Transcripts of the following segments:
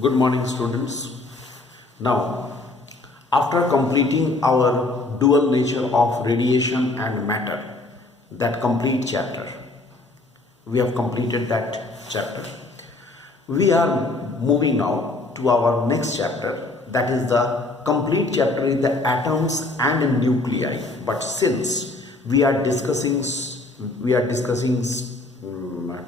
Good morning, students. Now, after completing our dual nature of radiation and matter, that complete chapter, we have completed that chapter. We are moving now to our next chapter, that is the complete chapter in the atoms and nuclei. But since we are discussing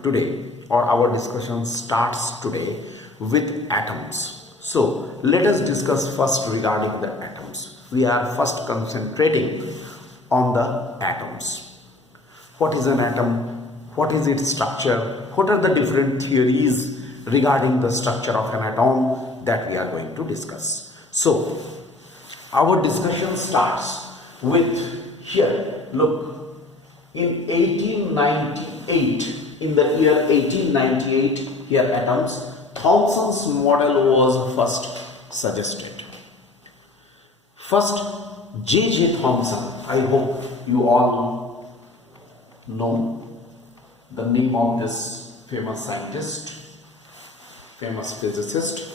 today, or our discussion starts today with atoms. So let us discuss first regarding the atoms. We are first concentrating on the atoms. What is an atom? What is its structure? What are the different theories regarding the structure of an atom that we are going to discuss? So our discussion starts with here. Look, in 1898, in the year 1898, here atoms, Thomson's model was first suggested. First, J.J. Thomson, I hope you all know the name of this famous scientist, famous physicist,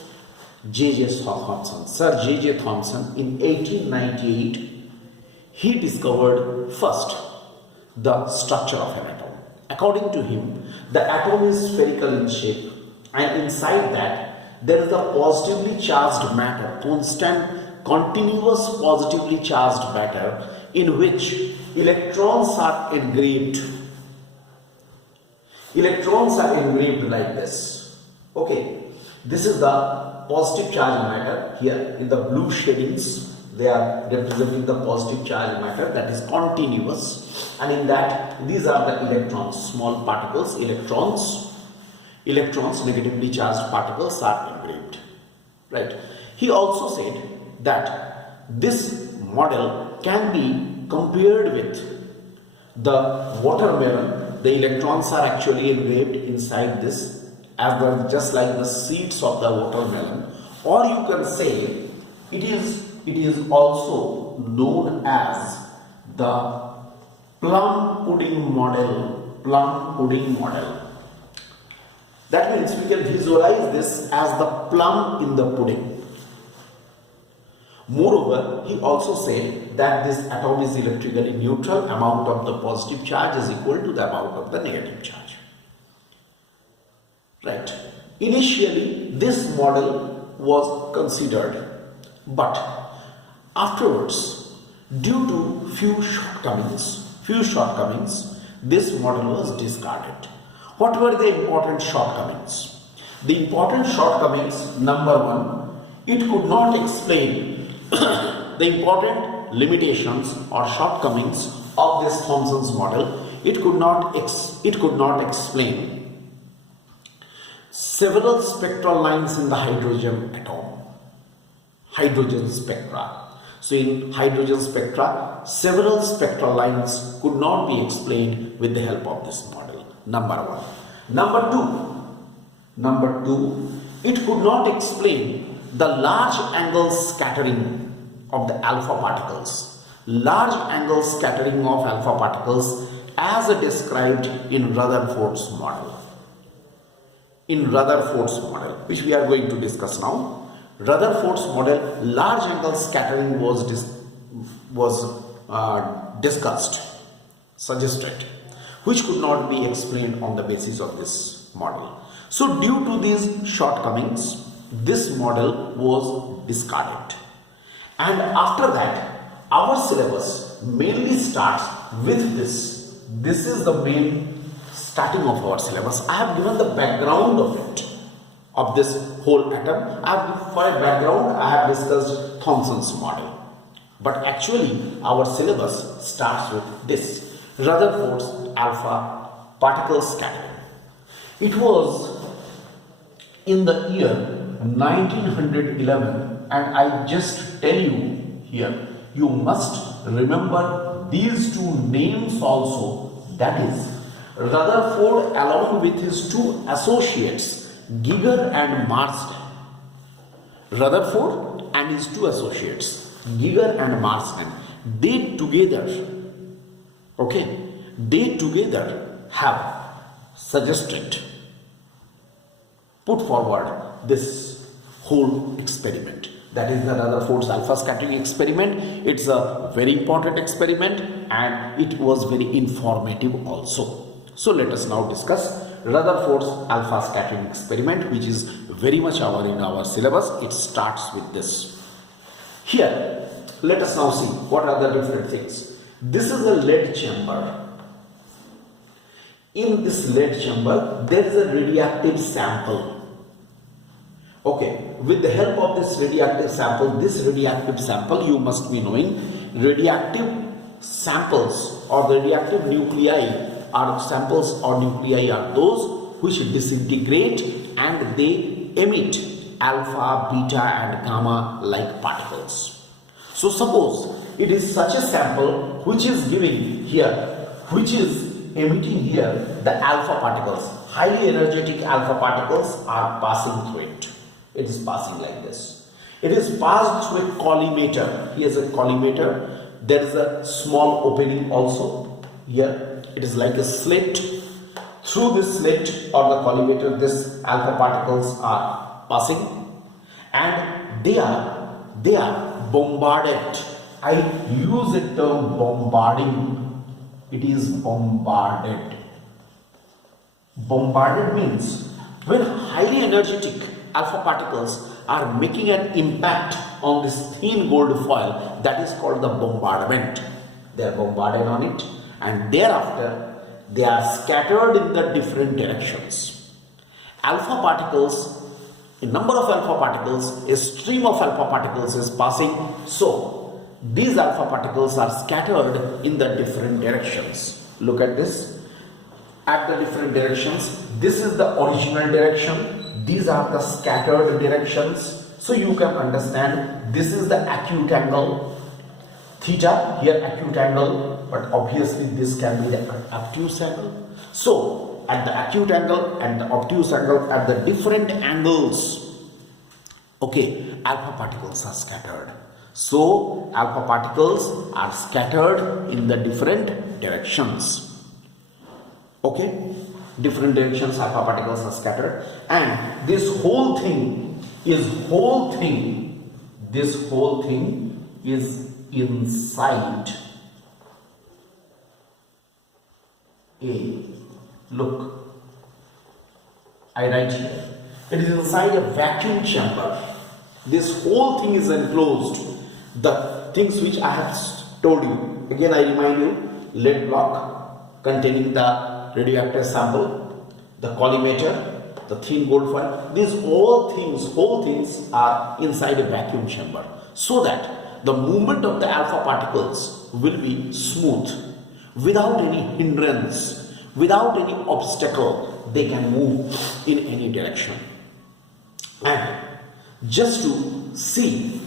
J.J. Thomson. Sir J.J. Thomson, in 1898, he discovered first the structure of an atom. According to him, the atom is spherical in shape, and inside that there is a positively charged matter, constant, continuous positively charged matter in which electrons are engraved. Electrons are engraved like this. Okay, this is the positive charge matter. Here in the blue shadings, they are representing the positive charge matter that is continuous, and in that these are the electrons, small particles, electrons, negatively charged particles are engraved, right? He also said that this model can be compared with the watermelon. The electrons are actually engraved inside this just like the seeds of the watermelon, or you can say it is also known as the plum pudding model. That means we can visualize this as the plum in the pudding. Moreover, he also said that this atom is electrically neutral. Amount of the positive charge is equal to the amount of the negative charge. Right. Initially, this model was considered, but afterwards, due to few shortcomings, this model was discarded. What were the important shortcomings? The important shortcomings, number one, it could not explain the important limitations or shortcomings of this Thomson's model. It could not explain several spectral lines in the hydrogen atom, hydrogen spectra. So in hydrogen spectra, several spectral lines could not be explained with the help of this model. Number one. Number two, it could not explain the large angle scattering of the alpha particles. Large angle scattering of alpha particles as described in Rutherford's model. Which we are going to discuss now. Rutherford's model, large angle scattering was suggested, which could not be explained on the basis of this model. So due to these shortcomings, this model was discarded. And after that, our syllabus mainly starts with this. This is the main starting of our syllabus. I have given the background of it, of this whole atom. For a background, I have discussed Thomson's model. But actually, our syllabus starts with this, Rutherford's alpha particle scattering. It was in the year 1911, and I just tell you here, you must remember these two names also, that is, Rutherford along with his two associates, Giger and Marsden. Rutherford and his two associates, Giger and Marsden, they together have suggested, put forward this whole experiment. That is the Rutherford's alpha scattering experiment. It's a very important experiment and it was very informative also. So let us now discuss Rutherford's alpha scattering experiment, which is very much in our syllabus. It starts with this. Here, let us now see what are the different things. This is a lead chamber. In this lead chamber, there is a radioactive sample. Okay, with the help of this radioactive sample, you must be knowing radioactive samples or the radioactive nuclei are samples or nuclei are those which disintegrate and they emit alpha, beta and gamma like particles. So suppose it is such a sample which is giving here, which is emitting here the alpha particles. Highly energetic alpha particles are passing through it. It is passing like this. It is passed through a collimator. Here is a collimator. There is a small opening also. Here it is like a slit. Through this slit or the collimator, this alpha particles are passing and they are bombarded. I use the term bombarding. It is bombarded. Bombarded means when highly energetic alpha particles are making an impact on this thin gold foil, that is called the bombardment. They are bombarded on it and thereafter they are scattered in the different directions. Alpha particles, a number of alpha particles, a stream of alpha particles is passing. So these alpha particles are scattered in the different directions. Look at this. At the different directions, this is the original direction. These are the scattered directions. So you can understand this is the acute angle theta, here acute angle, but obviously this can be the obtuse angle. So at the acute angle and the obtuse angle, at the different angles, okay, alpha particles are scattered. So alpha particles are scattered in the different directions. Okay, different directions alpha particles are scattered, and this whole thing is inside a, look, I write here, it is inside a vacuum chamber. This whole thing is enclosed. The things which I have told you, again I remind you, lead block containing the radioactive sample, the collimator, the thin gold foil, these whole things are inside a vacuum chamber, so that the movement of the alpha particles will be smooth, without any hindrance, without any obstacle. They can move in any direction. And just to see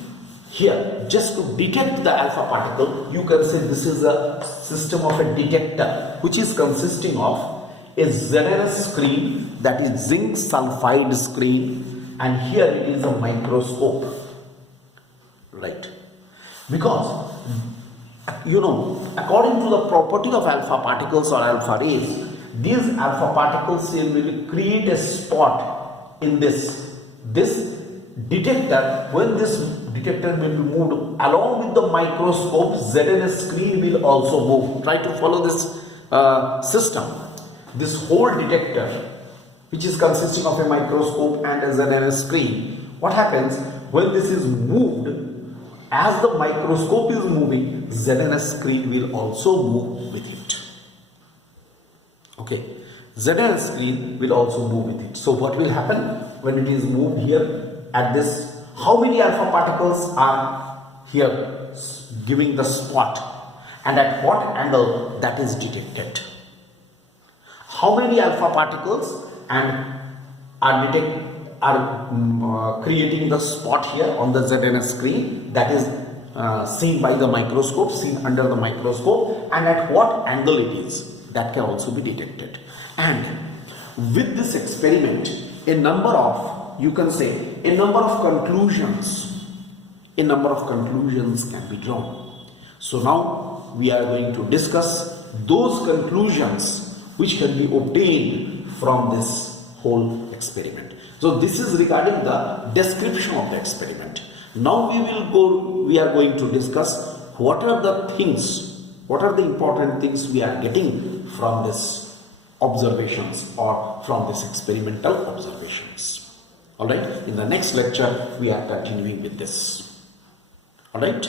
here, just to detect the alpha particle, you can say this is a system of a detector which is consisting of a ZNS screen, that is zinc sulfide screen, and here it is a microscope, right? Because you know, according to the property of alpha particles or alpha rays, these alpha particles will create a spot in this detector. When this detector will be moved along with the microscope, ZNS screen will also move. Try to follow this system. This whole detector, which is consisting of a microscope and a ZNS screen, what happens when this is moved? As the microscope is moving, ZNS screen will also move with it. Okay, ZNS screen will also move with it. So what will happen when it is moved here at this? How many alpha particles are here giving the spot, and at what angle that is detected? How many alpha particles and are creating the spot here on the ZNS screen, that is seen by the microscope, seen under the microscope, and at what angle it is, that can also be detected. And with this experiment, a number of conclusions can be drawn. So now we are going to discuss those conclusions which can be obtained from this whole experiment. So this is regarding the description of the experiment. Now we are going to discuss what are the important things we are getting from this observations or from this experimental observations. Alright, in the next lecture we are continuing with this. Alright.